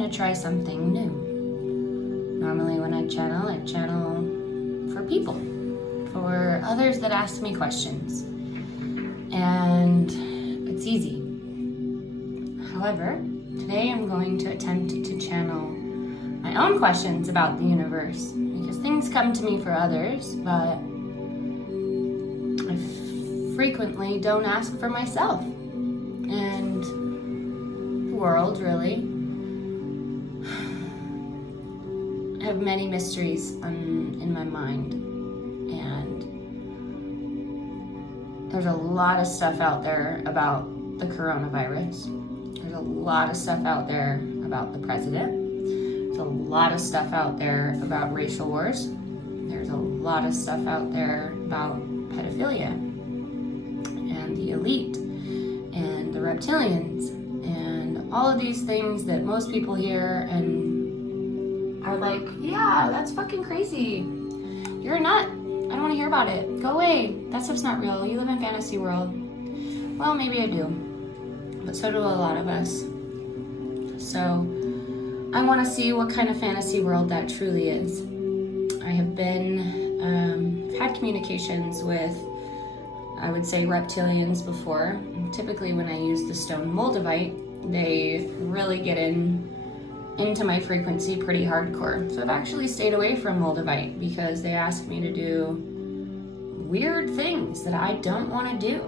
gonna try something new. Normally when I channel for people, for others that ask me questions. And it's easy. However, today I'm going to attempt to channel my own questions about the universe, because things come to me for others, but I frequently don't ask for myself. And the world, really. I have many mysteries in my mind, and there's a lot of stuff out there about the coronavirus. There's a lot of stuff out there about the president. There's a lot of stuff out there about racial wars. There's a lot of stuff out there about pedophilia and the elite and the reptilians and all of these things that most people hear and are like, yeah, that's fucking crazy. You're a nut. I don't want to hear about it. Go away. That stuff's not real. You live in fantasy world. Well, maybe I do, but so do a lot of us. So I want to see what kind of fantasy world that truly is. I have had communications with, I would say, reptilians before. And typically when I use the stone moldavite, they really get into my frequency pretty hardcore. So I've actually stayed away from moldavite because they ask me to do weird things that I don't want to do.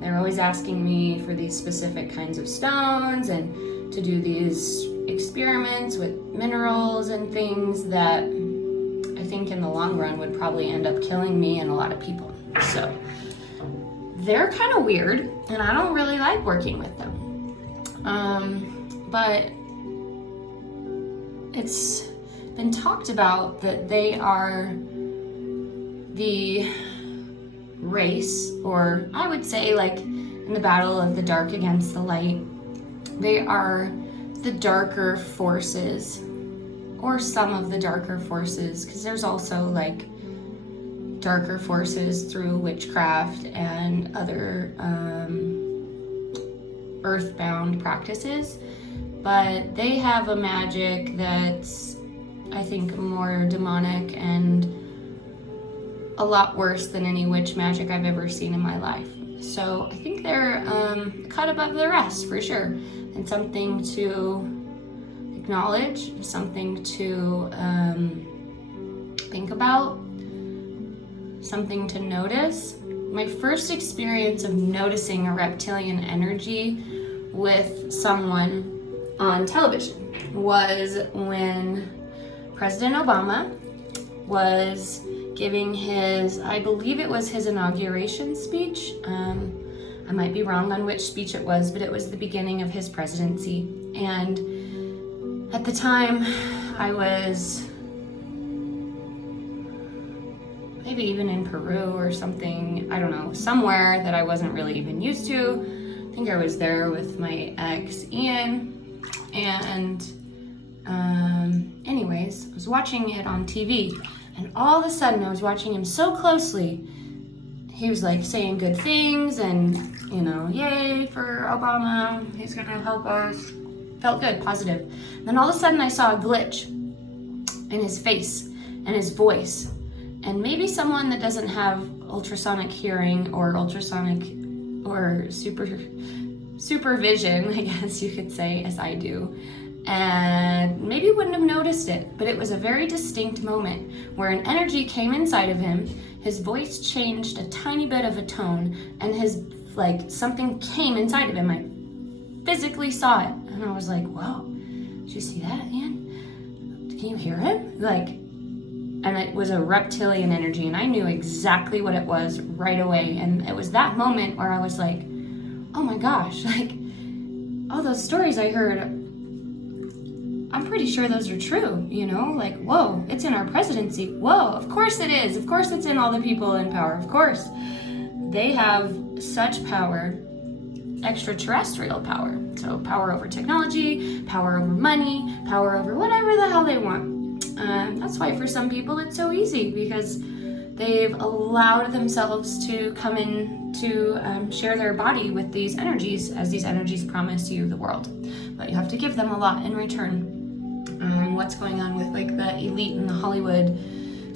They're always asking me for these specific kinds of stones and to do these experiments with minerals and things that I think in the long run would probably end up killing me and a lot of people. So they're kind of weird, and I don't really like working with them. But it's been talked about that they are the race, or I would say, like in the battle of the dark against the light, they are the darker forces, or some of the darker forces, because there's also like darker forces through witchcraft and other earthbound practices. But they have a magic that's, I think, more demonic and a lot worse than any witch magic I've ever seen in my life. So I think they're cut above the rest for sure, and something to acknowledge, something to think about, something to notice. My first experience of noticing a reptilian energy with someone on television was when President Obama was giving his, I believe it was his inauguration speech. I might be wrong on which speech it was, but it was the beginning of his presidency. And at the time, I was maybe even in Peru or something, I don't know, somewhere that I wasn't really even used to. I think I was there with my ex, Ian, and anyways, I was watching it on TV, and all of a sudden I was watching him so closely. He was like saying good things and, you know, yay for Obama, he's gonna help us. Felt good, positive. And then all of a sudden I saw a glitch in his face and his voice. And maybe someone that doesn't have ultrasonic hearing or ultrasonic or supervision, I guess you could say, as I do, and maybe wouldn't have noticed it, but it was a very distinct moment where an energy came inside of him, his voice changed a tiny bit of a tone, and his, like, something came inside of him. I physically saw it, and I was like, whoa, did you see that, Ian? Can you hear him? Like, and it was a reptilian energy, and I knew exactly what it was right away. And it was that moment where I was like, oh my gosh, like, all those stories I heard, I'm pretty sure those are true, you know? Like, whoa, it's in our presidency. Whoa, of course it is. Of course it's in all the people in power. Of course. They have such power, extraterrestrial power. So power over technology, power over money, power over whatever the hell they want. That's why for some people it's so easy, because they've allowed themselves to come in to share their body with these energies, as these energies promise you the world. But you have to give them a lot in return. What's going on with like the elite and the Hollywood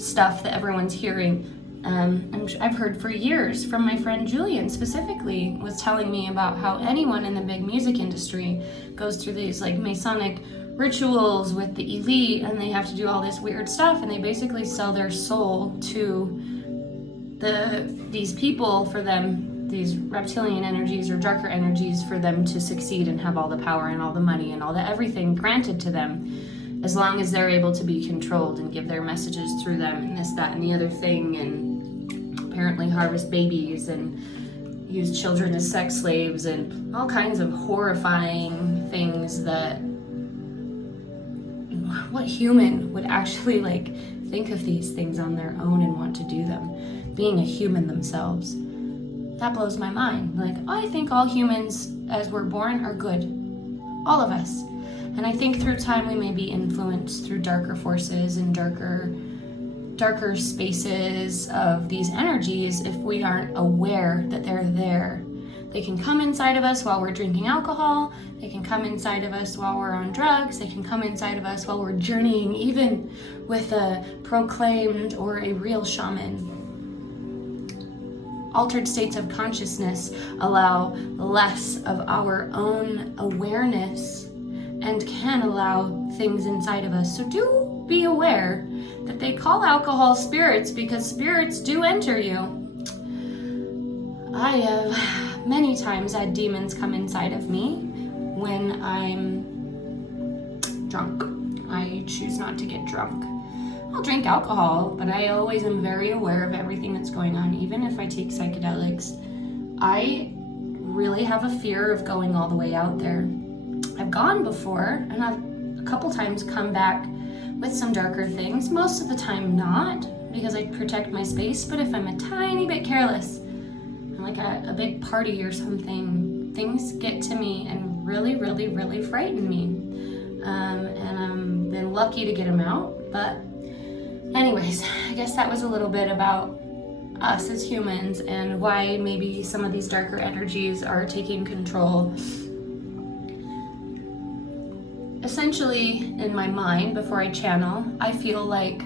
stuff that everyone's hearing. I've heard for years from my friend Julian specifically was telling me about how anyone in the big music industry goes through these like Masonic rituals with the elite, and they have to do all this weird stuff, and they basically sell their soul to these people for them, these reptilian energies or darker energies, for them to succeed and have all the power and all the money and all the everything granted to them, as long as they're able to be controlled and give their messages through them and this, that, and the other thing, and apparently harvest babies and use children as sex slaves and all kinds of horrifying things that what human would actually like think of these things on their own and want to do them, being a human themselves. That blows my mind. Like, I think all humans as we're born are good, all of us. And I think through time we may be influenced through darker forces and darker spaces of these energies if we aren't aware that they're there. They can come inside of us while we're drinking alcohol. They can come inside of us while we're on drugs. They can come inside of us while we're journeying, even with a proclaimed or a real shaman. Altered states of consciousness allow less of our own awareness and can allow things inside of us. So do be aware that they call alcohol spirits because spirits do enter you. I have many times had demons come inside of me when I'm drunk. I choose not to get drunk. I'll drink alcohol, but I always am very aware of everything that's going on. Even if I take psychedelics, I really have a fear of going all the way out there. I've gone before, and I've a couple times come back with some darker things. Most of the time not, because I protect my space, but if I'm a tiny bit careless, like a big party or something, things get to me and really, really, really frighten me. And I've been lucky to get them out. But anyways, I guess that was a little bit about us as humans and why maybe some of these darker energies are taking control. Essentially, in my mind, before I channel, I feel like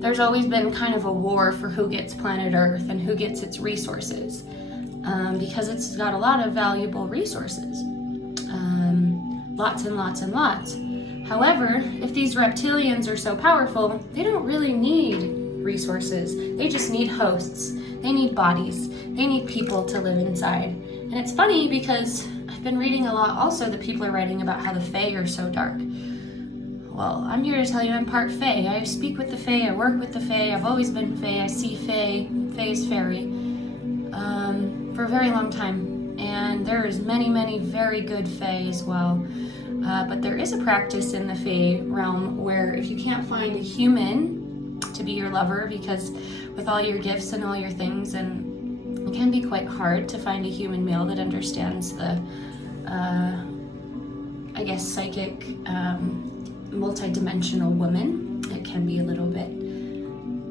there's always been kind of a war for who gets planet Earth and who gets its resources, because it's got a lot of valuable resources, lots and lots and lots. However, if these reptilians are so powerful, they don't really need resources. They just need hosts. They need bodies. They need people to live inside. And it's funny because I've been reading a lot also that people are writing about how the Fae are so dark. Well, I'm here to tell you I'm part Fae. I speak with the Fae, I work with the Fae, I've always been Fae, I see Fae, Fae's fairy, for a very long time. And there is many, many very good Fae as well. But there is a practice in the Fae realm where if you can't find a human to be your lover, because with all your gifts and all your things, and it can be quite hard to find a human male that understands the, I guess, psychic, multi-dimensional woman. It can be a little bit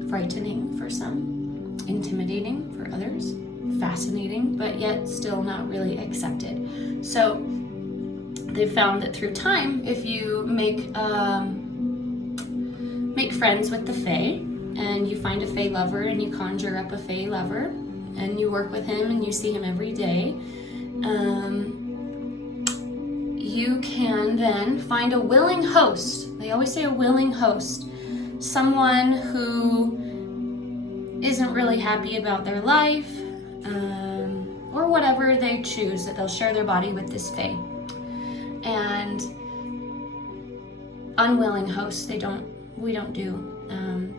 frightening for some, intimidating for others, fascinating, but yet still not really accepted. So they've found that through time, if you make friends with the Fae, and you find a Fae lover and you conjure up a Fae lover and you work with him and you see him every day, you can then find a willing host. They always say a willing host. Someone who isn't really happy about their life, or whatever they choose, that they'll share their body with this Fae. And unwilling hosts, we don't do.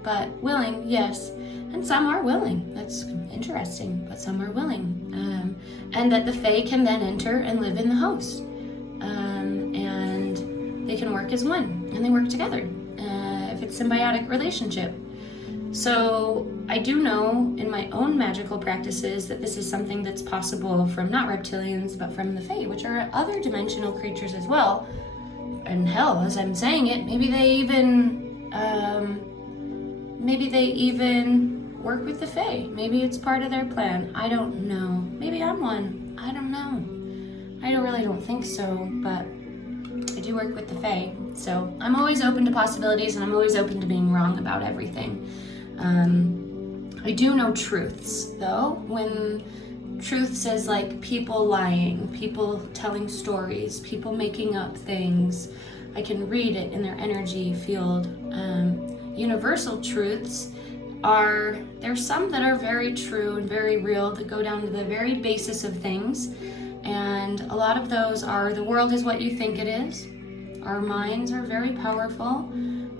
But willing, yes. And some are willing. That's interesting, but some are willing. And that the Fae can then enter and live in the host. And they can work as one, and they work together if it's symbiotic relationship. So I do know in my own magical practices that this is something that's possible from not reptilians, but from the Fae, which are other dimensional creatures as well. And hell, as I'm saying it, maybe they even maybe they even work with the Fae. Maybe it's part of their plan. I don't know. Maybe I'm one. I don't know. I really don't think so, but I do work with the Fae. So I'm always open to possibilities, and I'm always open to being wrong about everything. I do know truths, though. When truths is like people lying, people telling stories, people making up things, I can read it in their energy field. Universal truths there's some that are very true and very real, that go down to the very basis of things. And a lot of those are, the world is what you think it is. Our minds are very powerful.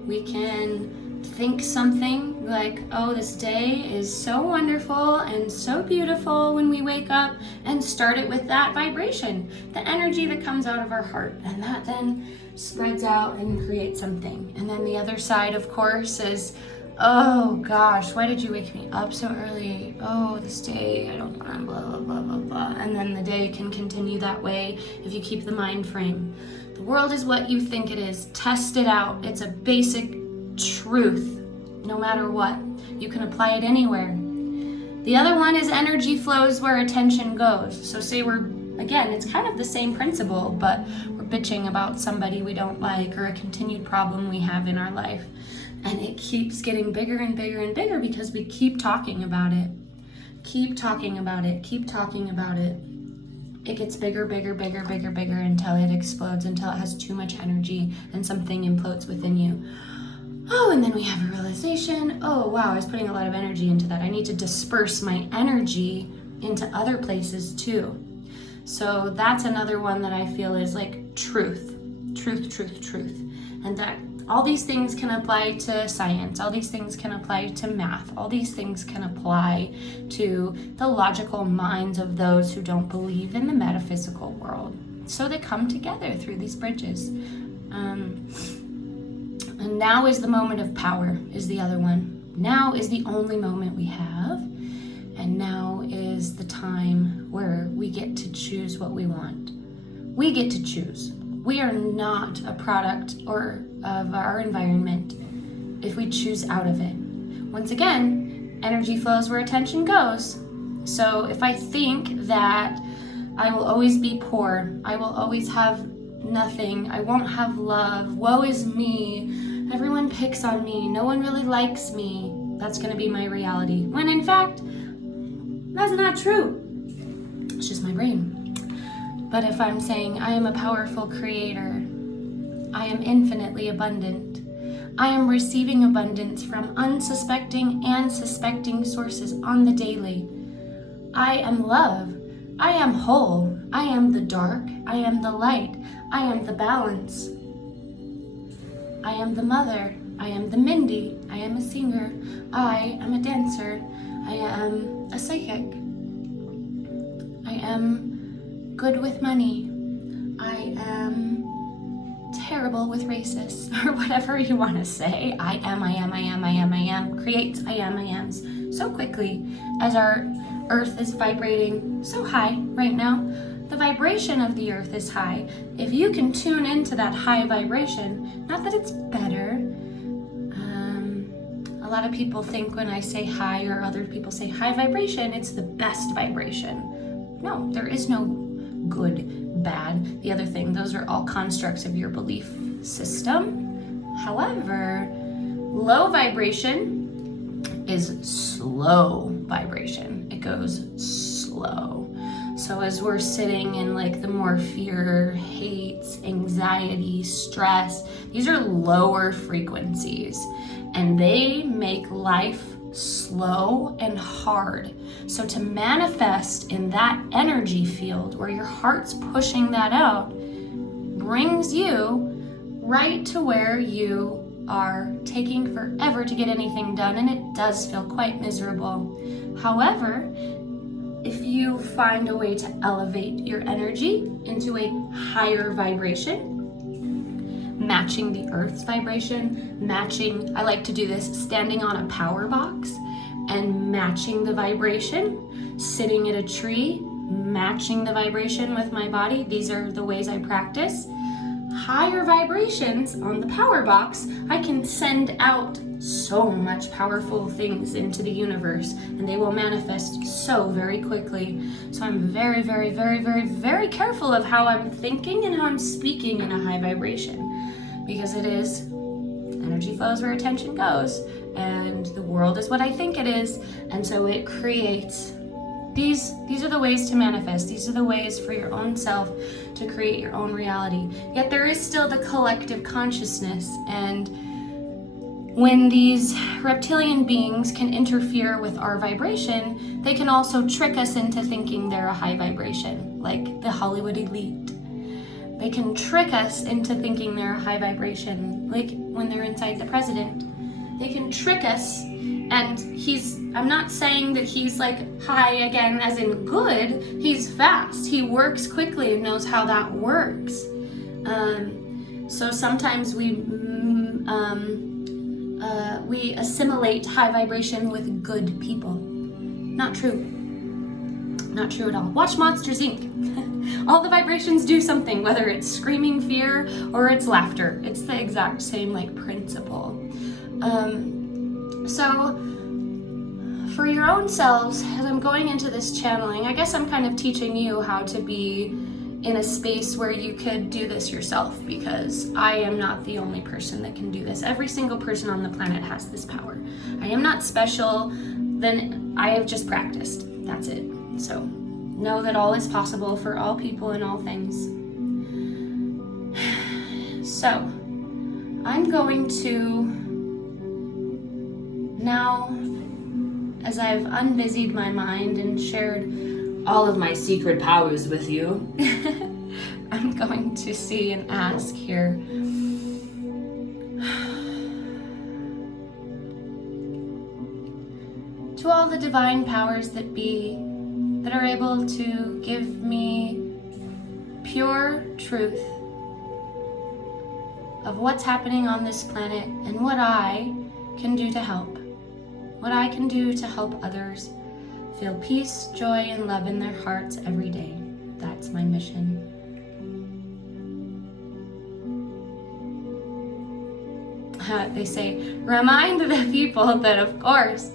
We can think something like, oh, this day is so wonderful and so beautiful when we wake up, and start it with that vibration, the energy that comes out of our heart. And that then spreads out and creates something. And then the other side, of course, is, oh gosh, why did you wake me up so early? Oh, this day, I don't want to, blah, blah, blah, blah, blah. And then the day can continue that way if you keep the mind frame. The world is what you think it is. Test it out. It's a basic truth, no matter what. You can apply it anywhere. The other one is energy flows where attention goes. So say again, it's kind of the same principle, but we're bitching about somebody we don't like, or a continued problem we have in our life. And it keeps getting bigger and bigger and bigger because we keep talking about it. Keep talking about it. Keep talking about it. It gets bigger, bigger, bigger, bigger, bigger until it explodes, until it has too much energy and something implodes within you. Oh, and then we have a realization, oh wow, I was putting a lot of energy into that. I need to disperse my energy into other places too. So that's another one that I feel is like truth. And that all these things can apply to science, all these things can apply to math, all these things can apply to the logical minds of those who don't believe in the metaphysical world. So they come together through these bridges. And now is the moment of power, is the other one. Now is the only moment we have. And now is the time where we get to choose what we want. We get to choose. We are not a product of our environment if we choose out of it. Once again, energy flows where attention goes. So if I think that I will always be poor, I will always have nothing, I won't have love, woe is me, everyone picks on me, no one really likes me, that's going to be my reality. When in fact, that's not true. It's just my brain. But if I'm saying I am a powerful creator, I am infinitely abundant, I am receiving abundance from unsuspecting and suspecting sources on the daily. I am love, I am whole, I am the dark, I am the light, I am the balance. I am the mother, I am the Mindy, I am a singer, I am a dancer, I am a psychic, I am good with money, I am terrible with racists, or whatever you want to say. I am, creates I ams so quickly as our earth is vibrating so high right now. The vibration of the earth is high. If you can tune into that high vibration, not that it's better, a lot of people think when I say high, or other people say high vibration, it's the best vibration. No, there is no good, bad, the other thing. Those are all constructs of your belief system. However, low vibration is slow vibration. It goes slow. So as we're sitting in like the more fear, hate, anxiety, stress, these are lower frequencies, and they make life slow and hard. So to manifest in that energy field where your heart's pushing that out brings you right to where you are taking forever to get anything done, and it does feel quite miserable. However, if you find a way to elevate your energy into a higher vibration, matching the earth's vibration, I like to do this standing on a power box and matching the vibration, sitting at a tree, matching the vibration with my body. These are the ways I practice. higher vibrations on the power box, I can send out so much powerful things into the universe, and they will manifest so very quickly. So I'm very, very, very, very, very careful of how I'm thinking and how I'm speaking in a high vibration, because it is energy flows where attention goes, and the world is what I think it is, and so it creates. These are the ways to manifest. These are the ways for your own self to create your own reality. Yet there is still the collective consciousness, and when these reptilian beings can interfere with our vibration, they can also trick us into thinking they're a high vibration, like the Hollywood elite. They can trick us into thinking they're a high vibration, like when they're inside the president. They can trick us, and I'm not saying that he's like high again as in good. He's fast. He works quickly and knows how that works. So sometimes we assimilate high vibration with good people. Not true. Not true at all. Watch Monsters, Inc. All the vibrations do something, whether it's screaming fear or it's laughter. It's the exact same principle. So for your own selves, as I'm going into this channeling, I guess I'm kind of teaching you how to be in a space where you could do this yourself, because I am not the only person that can do this. Every single person on the planet has this power. I am not special, then I have just practiced. That's it. So know that all is possible for all people and all things. So I'm going to now, as I've unbusied my mind and shared all of my secret powers with you, I'm going to see and ask here. To all the divine powers that be, that are able to give me pure truth of what's happening on this planet and what I can do to help. What I can do to help others feel peace, joy, and love in their hearts every day. That's my mission. They say, remind the people that, of course,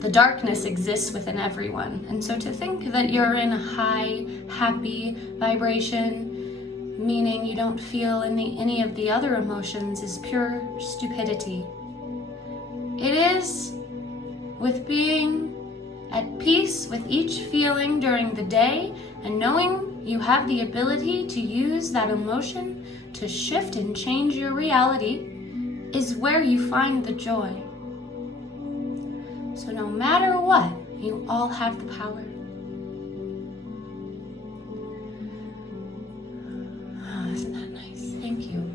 the darkness exists within everyone. And so to think that you're in a high, happy vibration, meaning you don't feel any of the other emotions, is pure stupidity. It is with being at peace with each feeling during the day and knowing you have the ability to use that emotion to shift and change your reality is where you find the joy. So no matter what, you all have the power. Oh, isn't that nice? Thank you.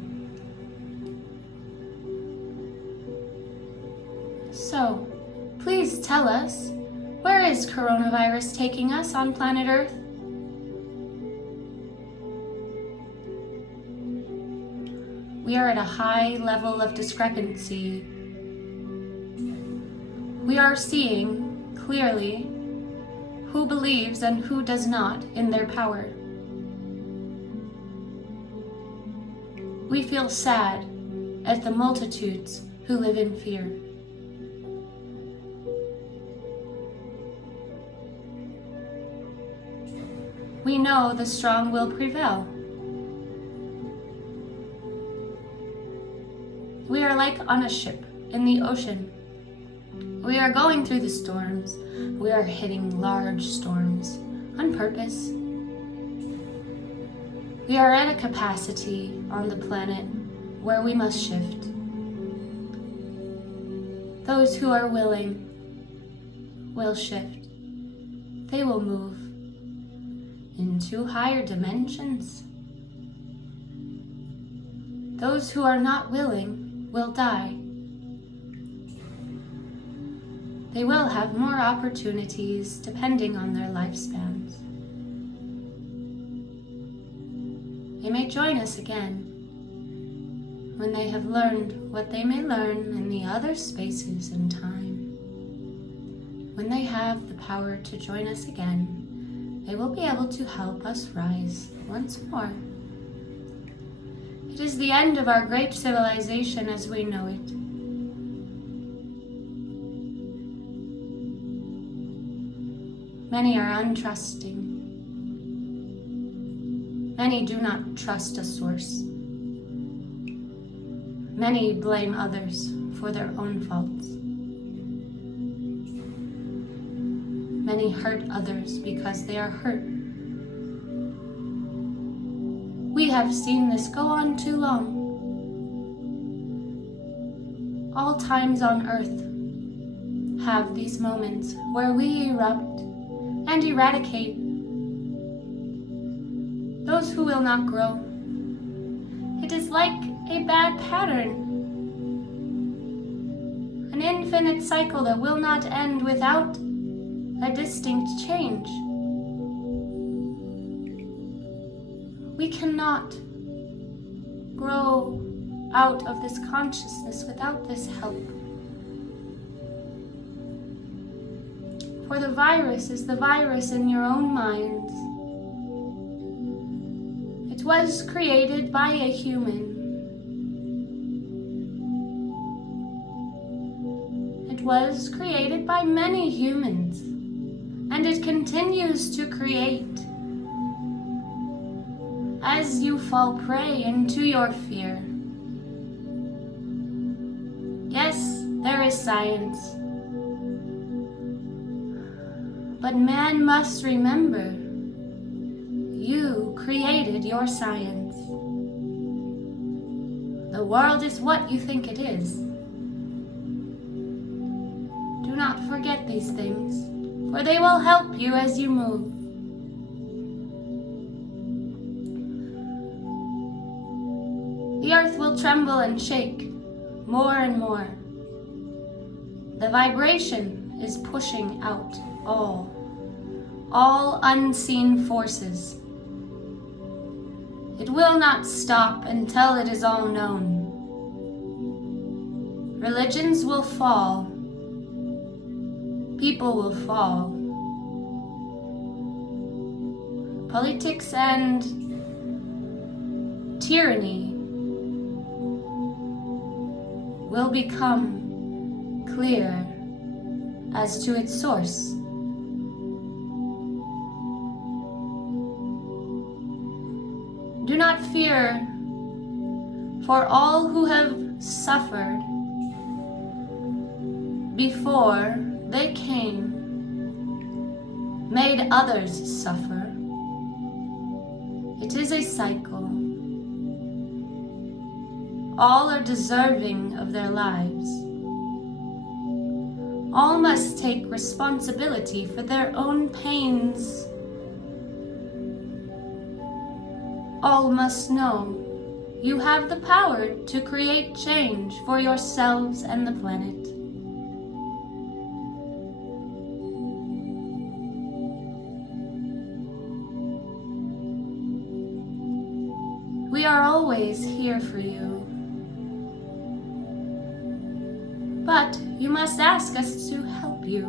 So, please tell us, where is coronavirus taking us on planet Earth? We are at a high level of discrepancy. We are seeing clearly who believes and who does not in their power. We feel sad at the multitudes who live in fear. We know the strong will prevail. We are like on a ship in the ocean. We are going through the storms. We are hitting large storms on purpose. We are at a capacity on the planet where we must shift. Those who are willing will shift. They will move into higher dimensions. Those who are not willing will die. They will have more opportunities depending on their lifespans. They may join us again when they have learned what they may learn in the other spaces and time. When they have the power to join us again, they will be able to help us rise once more. It is the end of our great civilization as we know it. Many are untrusting. Many do not trust a source. Many blame others for their own faults. Many hurt others because they are hurt. We have seen this go on too long. All times on earth have these moments where we erupt and eradicate those who will not grow. It is like a bad pattern, an infinite cycle that will not end without a distinct change. We cannot grow out of this consciousness without this help. For the virus is the virus in your own minds. It was created by a human. It was created by many humans, and it continues to create as you fall prey into your fear. Yes, there is science, but man must remember, you created your science. The world is what you think it is. Do not forget these things, for they will help you as you move. The earth will tremble and shake more and more. The vibration is pushing out all unseen forces. It will not stop until it is all known. Religions will fall. People will fall. Politics and tyranny will become clear as to its source. Do not fear, for all who have suffered before they came made others suffer. It is a cycle. All are deserving of their lives. All must take responsibility for their own pains. All must know you have the power to create change for yourselves and the planet. We are always here for you. But you must ask us to help you.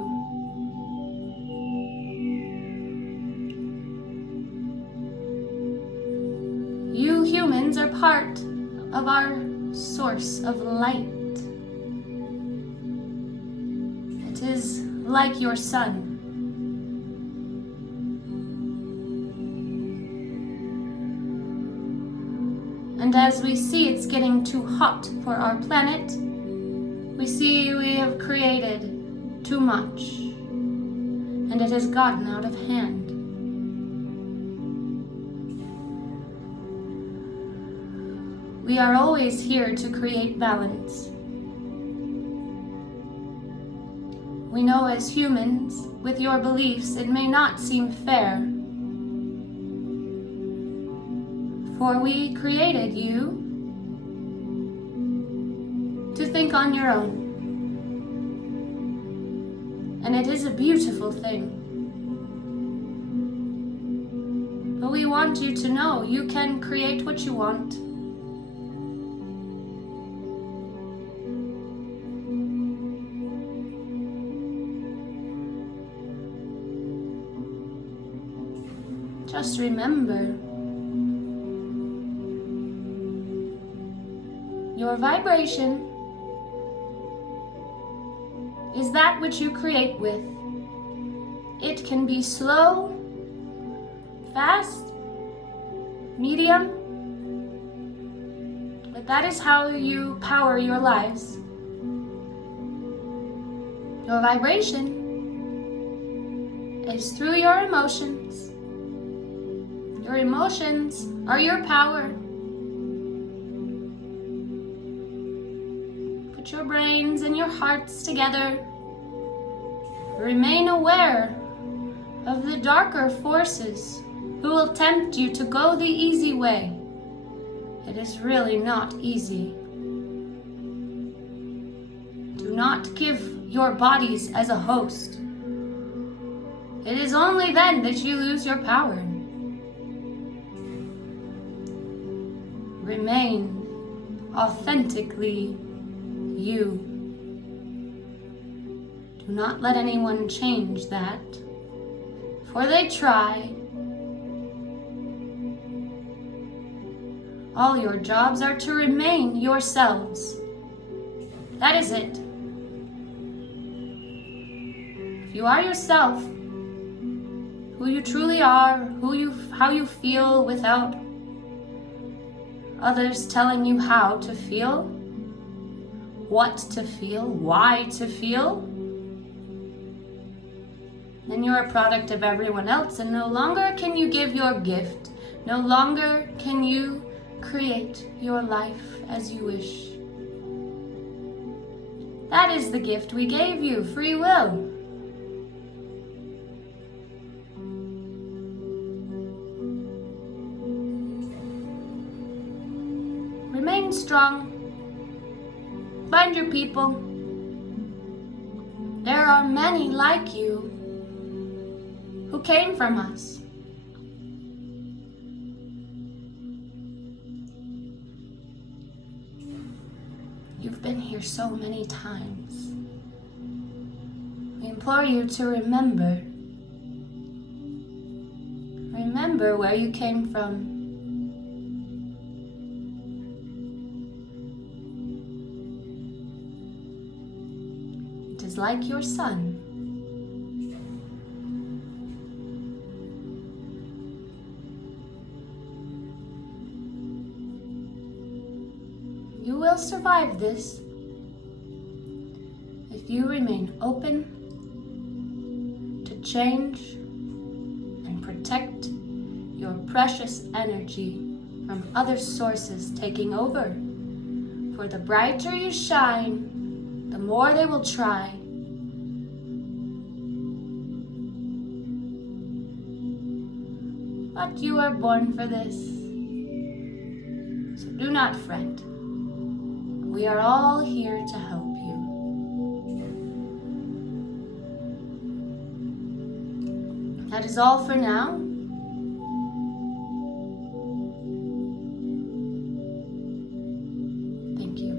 You humans are part of our source of light. It is like your sun. And as we see it's getting too hot for our planet, we see we have created too much, and it has gotten out of hand. We are always here to create balance. We know as humans, with your beliefs, it may not seem fair, for we created you to think on your own. And it is a beautiful thing. But we want you to know you can create what you want. Just remember, Your vibration is that which you create with. It can be slow, fast, medium, but that is how you power your lives. Your vibration is through your emotions. Your emotions are your power. Put your brains and your hearts together. Remain aware of the darker forces who will tempt you to go the easy way. It is really not easy. Do not give your bodies as a host. It is only then that you lose your power. Remain authentically you. Do not let anyone change that, for they try. All your jobs are to remain yourselves. That is it. If you are yourself, who you truly are, how you feel without others telling you how to feel, what to feel, why to feel, then you're a product of everyone else, and no longer can you give your gift. No longer can you create your life as you wish. That is the gift we gave you, free will. Remain strong. Find your people. There are many like you who came from us. You've been here so many times. We implore you to remember. Remember where you came from. It is like your son. You will survive this if you remain open to change and protect your precious energy from other sources taking over. For the brighter you shine, the more they will try. But you are born for this, so do not fret. We are all here to help you. That is all for now. Thank you.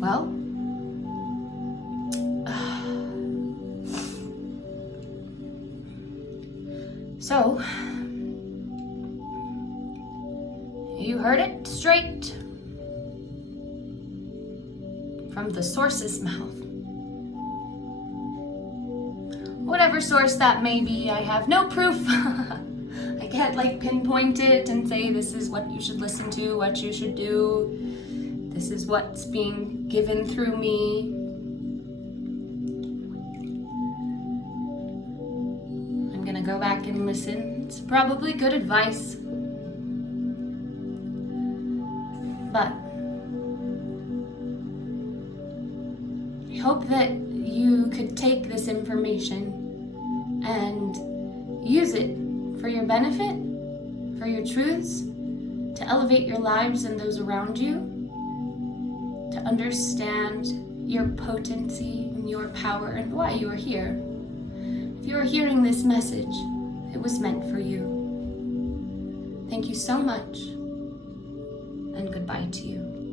Well, so, you heard it straight from the source's mouth. Whatever source that may be, I have no proof. I can't pinpoint it and say this is what you should listen to, what you should do. This is what's being given through me. Go back and listen. It's probably good advice. But I hope that you could take this information and use it for your benefit, for your truths, to elevate your lives and those around you, to understand your potency and your power and why you are here. If you are hearing this message, it was meant for you. Thank you so much, and goodbye to you.